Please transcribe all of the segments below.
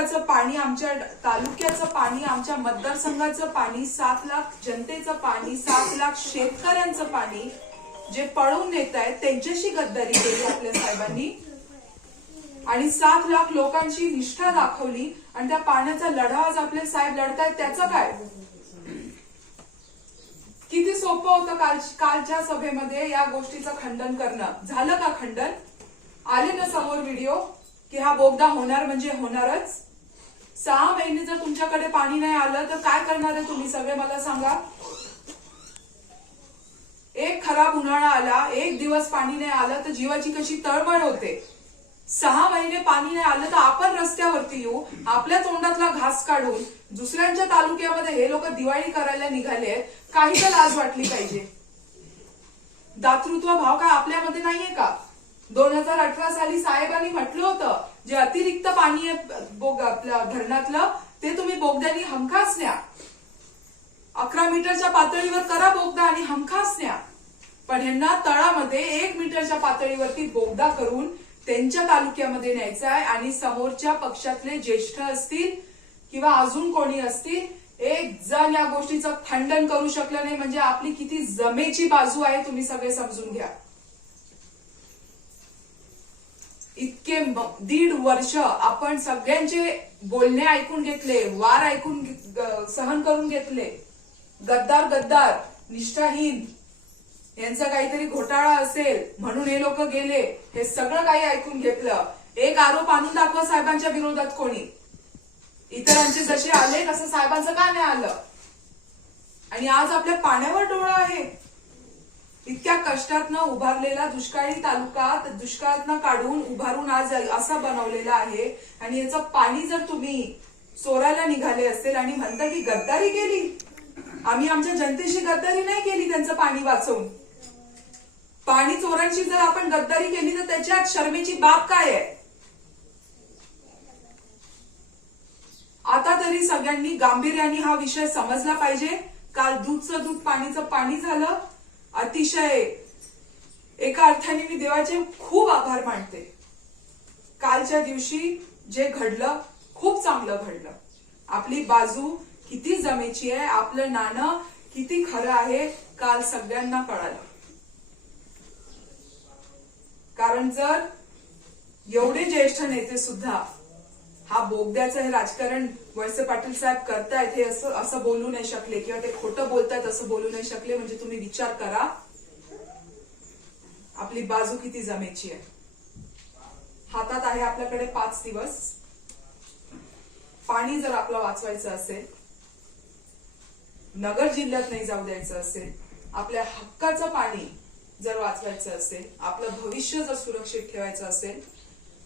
तालुक्याचं पाणी आमच्या तालुक्याचं पाणी आमच्या मतदारसंघाचं पाणी सात लाख जनतेचं पाणी सात लाख शेतकऱ्यांचं पाणी जे पळवून नेत आहेत त्यांच्याशी गद्दारी केली आपल्या साहेबांनी. आणि सात लाख लोकांची निष्ठा दाखवली आणि त्या पाण्याचा लढा आज आपले साहेब लढतायत त्याचं काय? किती सोपं होतं काल कालच्या सभेमध्ये या गोष्टीचं खंडन करणं. झालं का खंडन? आले ना समोर व्हिडिओ की हा बोगदा होणार म्हणजे होणारच? सहा महिने जर तुमच्याकडे पाणी नाही आलं तर काय करणार आहे तुम्ही? सगळे मला सांगा. एक खराब उन्हाळा आला एक दिवस पाणी नाही आलं तर जीवाची कशी तळमळ होते. सहा महिने पाणी नाही आलं तर आपण रस्त्यावरती येऊ आपल्या तोंडातला घास काढून दुसऱ्यांच्या तालुक्यामध्ये हे लोक दिवाळी करायला निघाले काही तर लाज वाटली पाहिजे. दातृत्व भाव काय आपल्यामध्ये नाहीये का? दोन हजार अठरा साली साहेबांनी म्हटलं होतं जे अतिरिक्त पाणी आहे बोग आपल्या धरणातलं ते तुम्ही बोगद्यांनी हमखास न्या. अकरा मीटरच्या पातळीवर करा बोगदा आणि हमखास न्या. पण ह्यांना तळामध्ये एक मीटरच्या पातळीवरती बोगदा करून त्यांच्या तालुक्यामध्ये न्यायचा आहे आणि समोरच्या पक्षातले ज्येष्ठ असतील किंवा अजून कोणी असतील एक जण या गोष्टीचं खंडन करू शकलं नाही. म्हणजे आपली किती जमेची बाजू आहे तुम्ही सगळे समजून घ्या. इतके दीड वर्ष आपण सगळ्यांचे बोलणे ऐकून घेतले वार ऐकून सहन करून घेतले. गद्दार गद्दार निष्ठाहीन. यांचा काहीतरी घोटाळा असेल म्हणून हे लोक गेले. हे सगळं काही ऐकून घेतलं. एक आरोप आणून दाखवा साहेबांच्या विरोधात कोणी. इतरांचे जसे आले तसं साहेबांचं का नाही आलं? आणि आज आपल्या पाण्यावर डोळा आहे. इतक्या कष्टातनं उभारलेला दुष्काळी तालुका दुष्काळातनं काढून उभारून आज असा बनवलेला आहे. आणि याचं पाणी जर तुम्ही चोरायला निघाले असेल आणि म्हणता की गद्दारी केली आम्ही आमच्या जनतेशी गद्दारी नाही केली त्यांचं पाणी वाचवून. पाणी चोरांची जर आपण गद्दारी केली तर त्याच्यात शर्मेची बाब काय आहे? आता तरी सगळ्यांनी गांभीर्याने हा विषय समजला पाहिजे. काल दूधचं दूध पाणीचं पाणी झालं. अतिशय एका अर्थाने मी देवाचे खूप आभार मानते. कालच्या दिवशी जे घडलं खूप चांगलं घडलं. आपली बाजू किती जमेची आहे आपलं नाणं किती खरं आहे काल सगळ्यांना कळालं. कारण जर एवढे ज्येष्ठ नेते सुद्धा हा बोगद्याचं हे राजकारण वळसे पाटील साहेब करतायत हे असं असं बोलू नाही शकले किंवा ते खोटं बोलतायत असं बोलू नाही शकले म्हणजे तुम्ही विचार करा. आपली बाजू किती जमेची आहे? हातात आहे आपल्याकडे पाच दिवस. पाणी जर आपलं वाचवायचं असेल नगर जिल्ह्यात नाही जाऊ द्यायचं असेल आपल्या हक्काचं पाणी जर वाचवायचं असेल आपलं भविष्य जर सुरक्षित ठेवायचं असेल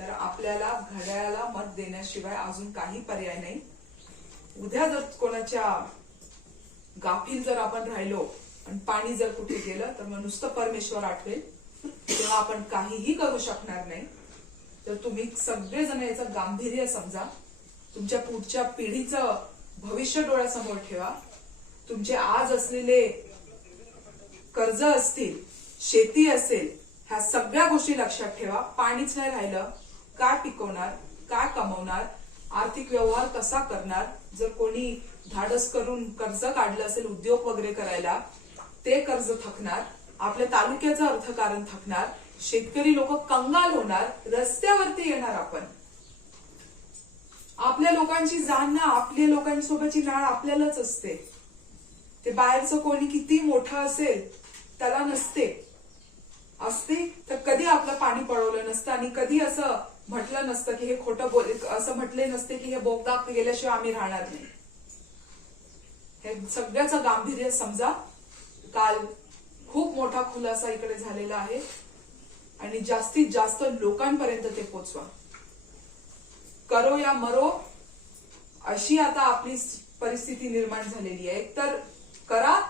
तर आपल्याला घड्याळाला मत देण्याशिवाय अजून काही पर्याय नाही. उद्या जर कोणाच्या गाफील जर आपण राहिलो आणि पाणी जर कुठे गेलं तर मग नुसतं परमेश्वर आठवेल. तेव्हा आपण काहीही करू शकणार नाही. तर तुम्ही सगळेजण याचं गांभीर्य समजा. तुमच्या पुढच्या पिढीचं भविष्य डोळ्यासमोर ठेवा. तुमचे आज असलेले कर्ज असतील शेती असेल ह्या सगळ्या गोष्टी लक्षात ठेवा. पाणीच नाही राहिलं काय टिकवणार काय कमवणार आर्थिक व्यवहार कसा करणार जर कोणी धाडस करून कर्ज काढलं असेल उद्योग वगैरे करायला ते कर्ज थकणार आपल्या तालुक्याचं अर्थकारण थकणार शेतकरी लोक कंगाल होणार रस्त्यावरती येणार आपण. आपल्या लोकांची जाण ना आपल्या लोकांसोबतची नाळ आपल्यालाच असते. ते बाहेरचं कोणी किती मोठा असेल त्याला नसते. असते तर कधी आपलं पाणी पळवलं नसतं आणि कधी असं म्हटलं नसतं की हे खोटं बोल असं म्हटले नसते की हे बोगदा गेल्याशिवाय आम्ही राहणार नाही. हे सगळ्याचं गांभीर्य समजा काल खूप मोठा खुलासा इकडे झालेला आहे आणि जास्तीत जास्त लोकांपर्यंत ते पोचवा. करो या मरो अशी आता आपली परिस्थिती निर्माण झालेली आहे. एकतर करा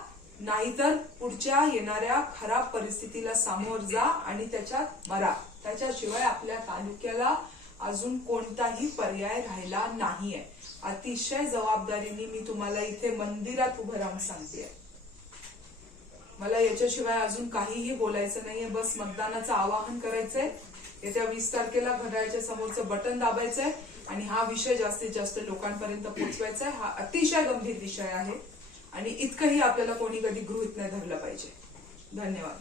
नाहीतर पुढच्या येणाऱ्या खराब परिस्थितीला सामोर जा आणि त्याच्यात मरा. त्याच्याशिवाय आपल्या तालुक्याला अजून कोणताही पर्याय राहिला नाहीये. अतिशय जबाबदारीने मी तुम्हाला इथे मंदिरात उभं राहून सांगते मला याच्याशिवाय अजून काहीही बोलायचं नाहीये. बस मतदानाचं आवाहन करायचंय. येत्या वीस तारखेला घड्याळच्या समोरचं बटन दाबायचंय आणि हा विषय जास्तीत जास्त लोकांपर्यंत पोहोचवायचा आहे हा अतिशय गंभीर विषय आहे आणि इतकंही आपल्याला कोणी कधी गृहित नाही धरलं पाहिजे. धन्यवाद.